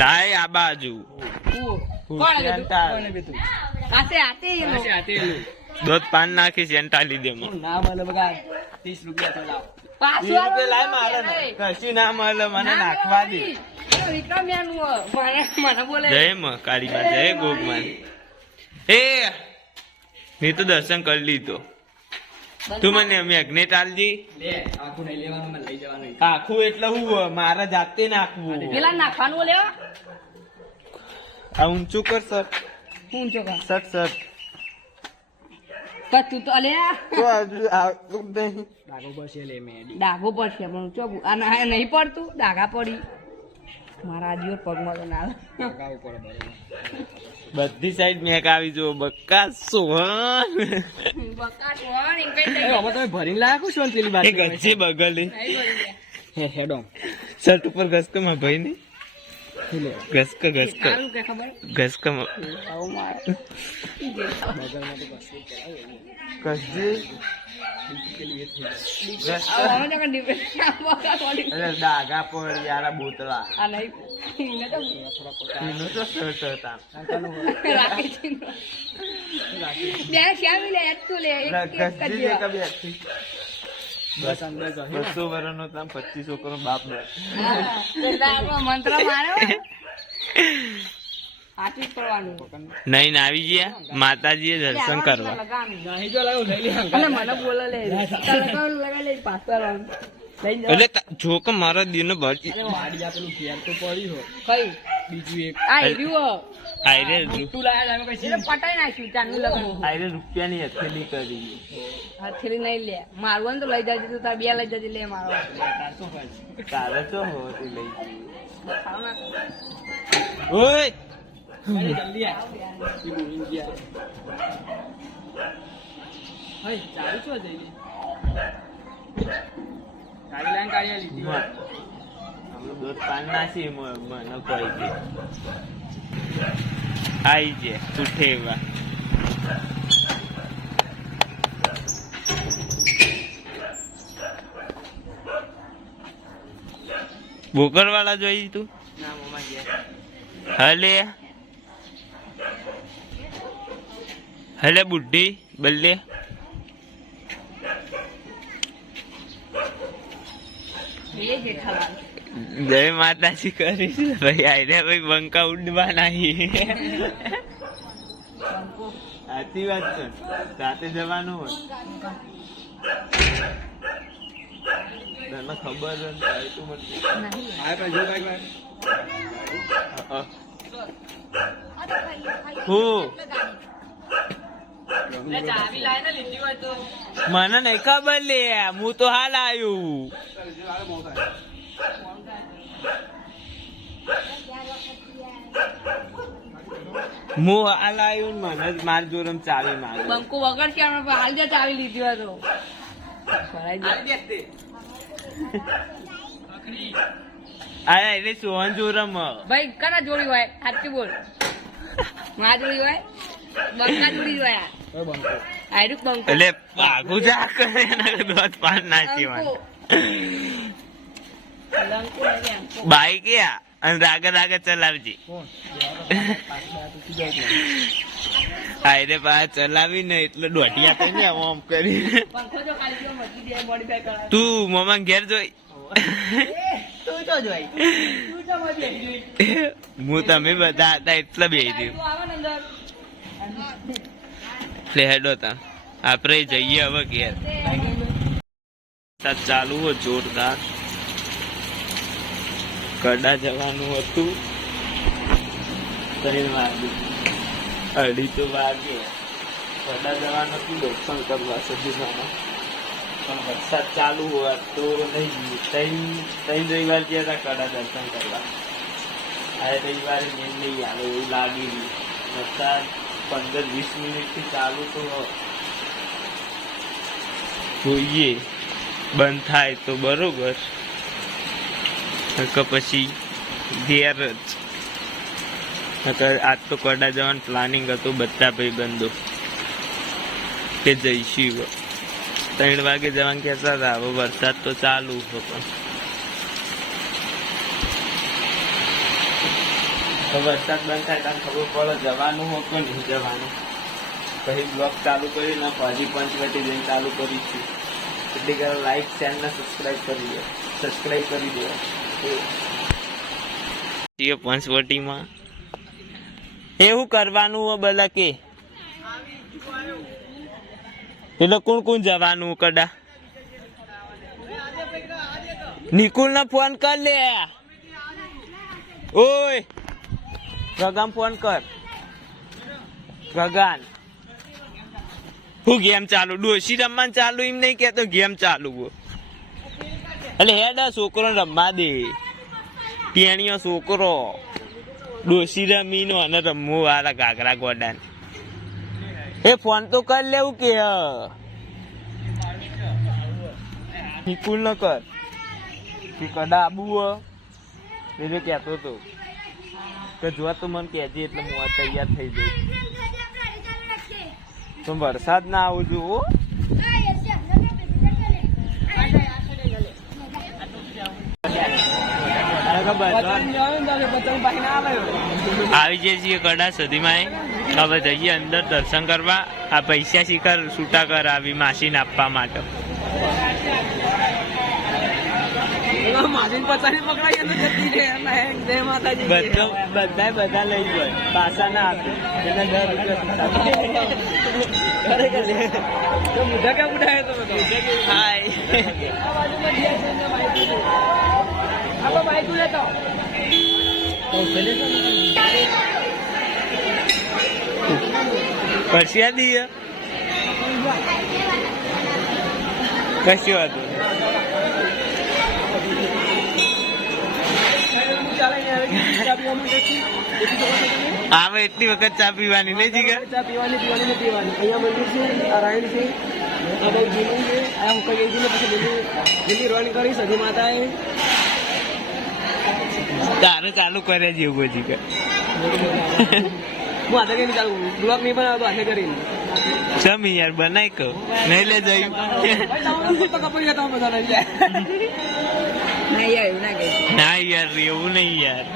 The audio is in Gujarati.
લાય આ બાજુ દોત પાન નાખી સેન્ટા લીધે ના મળે બગા 30 રૂપિયા તો લાવ 20 રૂપિયા લાય મારે કશી ના મળે મને નાખવા દે જય માં કાળી માં જય ગોગમાં એ મેં તો દર્શન કરી લીધો તું મને મેગ્નેટ આલજી આખું નહીં લેવાનું મને લઈ જવાનું આખું એટલે હું મારા જાતે નાખવું પેલા નાખવાનું લેવા આ ઊંચું કર સર ઊંચો કર સર સર પણ તું તો અલ્યા તો હજુ આવતું નહીં ડાગો પડશે લે મેડી ડાઘો પડશે પણ ચો આ નહીં પડતું ડાઘા પડી મારા જીવ પગમાં તો ના ડાગા ઉપર બરોબર બધી સાઈડ મેક આવી જો બક્કા સોહન બકાટ વણ ઇન કઈ એ હવે તમે ભરીને લાયા છો ને પેલી બાજુ ગચ્ચી બગલે હે હેડો શર્ટ ઉપર ઘસકો માં ભાઈ ને ઘસકો ઘસકો સારું કે ખબર ઘસકો આવું મારે બગલમાં તો બસ કસજી આવું તો કે ડિપ્રેશન બકાટ પડી અરે ડાગા પર યારા બોતલા આ નહીં ને તો એનો તો શર્ટ હતા રાખી છે બે શ્યામ લે તું લે એક કસજી જે કભી હતી બસ અંદર જો 200 વર્ષનો તામ 2500 કરોડ બાપ દે મંત્ર માર્યો આથી જ પડવાનું નહીં આવી ગયા માતાજીએ દર્શન કરવા નહીં જો લાવ લઈ લે અને મને બોલે લે લગા લે પાછળ લઈ જાવ એટલે જો કે મારા દિનો બળી વાડી આપેલું ઘેર તો પડી હો કઈ બીજું એક આ હીરો આયરે તું લાયા જામે કઈ એટલે પટાઈ નાખ્યું ચાંદનું લગન આયરે રૂપિયાની હથેલી કરી હથેળી નહીં લે મારવું ને તો લઈ જજે તું તાર બે લઈ જજે લે મારો તો ભાઈ તારે તો હોતી લઈ ખાવ ના ઓય જલ્દી આ એ બોલી ગયા હઈ ચાલુ છો જઈ ગાડી લાઈન કાઢી લીધી અમે દોત પાન નાસી મને કોઈ કે આઈ જે ઉઠેવા બોકર વાળા જોઈ તું ના મોમાં ગયા હલે હલે બુઢી બલ્લે એ જેઠાલાલ જય માતાજી કરીશ ભાઈ આયરે ભાઈ બંકા ઉડવા નાહી સાચી વાત છે રાતે જવાનું હોય તને ખબર હોય તું મને આ ભાઈ જો ભાઈ હું ચાવી લાય ને લીધી હોય તો મને નહીં ખબર લે હું તો હાલ આવ્યું હું હાલ આવ્યું ને મને જ માર જોરમ ચાવી માંગ્યું બંકુ વગર કે આપણે હાલ દે ચાવી લીધી હોય તો ભરાઈ જાય અરે એટલે સોહન જોરમ ભાઈ કના જોડી હોય સાચું બોલ માં જોડી હોય બંકા જોડી હોય ઓય બંકો આયરુક બંકો એટલે ભાગું જા કરે ને દોત પાન નાચી બંકો લંકો એટલે અંકો બાઈક યા અને રાગે રાગે ચલાવજી કોણ આયરે પાછ ચલાવી ને એટલે દોઢી આપે ને આમ કરી પંખો જો ખાલી જો મજી દે મોડીફાઈ કરાય તું મોમાં ઘેર જોઈ તું તો જોઈ તું તો મજી જોઈ હું તમે બધા હતા એટલે બે તું આવ ને અંદર એટલે હેડો તા આપણે જઈએ હવે ઘેર ચાલુ હો જોરદાર કડા જવાનું હતું 3 વાગે અઢી તો વાગે કડા જવાનું હતું દર્શન કરવા સદીમાં પણ વરસાદ ચાલુ હોય તો નહીં ત્રણ રવિવાર ગયા હતા કડા દર્શન કરવા આ રવિવારે મેં નહીં આવે એવું લાગી રહ્યું વરસાદ 15-20 મિનિટથી ચાલુ તો જોઈએ બંધ થાય તો બરોબર કે પછી ઘેર જ આજ તો કડા જવાનું પ્લાનિંગ હતું બધા ભાઈબંધો કે જઈશું 3 વાગે જવાનું કહેતા હતા હવે વરસાદ તો ચાલુ હતો પણ તો વરસાદ બંધ થાય ત્યારે ખબર પડે જવાનું હોય કે નહીં જવાનું. પછી બ્લોગ ચાલુ કરીને હજી પંચવટી જઈને ચાલુ કરીશું. એટલે કે લાઈક શેર ને સબસ્ક્રાઈબ કરી દો. સબસ્ક્રાઈબ કરી દો. પંચવટીમાં એવું કરવાનું હોય બધા કે એટલે કોણ કોણ જવાનું કડા નિકુલ ને ફોન કર લે. ઓય ગગાન ફોન કર. ગગાન હું ગેમ ચાલુ ડોસી રમવાનું ચાલુ એમ નહીં કેતો ગેમ ચાલુ એટલે હેડ છોકરો રમવા દે. ટેણીઓ છોકરો ડોસી રમીનો અને રમવું વાળા ઘાઘરા ગોડાન એ ફોન તો કર લેવું કે નિકુલ ન કર કડા આબુ એટલે કેતો તો કે જો તો મને કહેજે એટલે હું તૈયાર થઈ જઈશ. તો વરસાદ ના આવું જુઓ. આવી જઈએ છીએ કડા સુધીમાં હવે જઈએ અંદર દર્શન કરવા. આ પૈસા શિખર છૂટા કર આવી માસીને આપવા માટે. બધા લઈ જાય પાછા ના આપે એટલે 10 રૂપિયા પરસ્યા દઈએ કશું હતું. આવે એટલી વખત ચા પીવાની નહીં જીગર. ચા પીવાની અહીંયા મંદિર છે આ રાયણ છે આ બહુ જૂનું છે આ હું કઈ ગઈ પછી લીલી રોણી કરી સધી માતાએ તારે ચાલુ કરે જેવું જીગર. હું હાથે કઈ ચાલુ બ્લોગ નહીં બનાવતો હાથે કરીને જમી યાર બનાય કહો નહીં લે જઈ કપડી બધા ના યાર એવું ના કહે. ના યાર એવું નહીં યાર.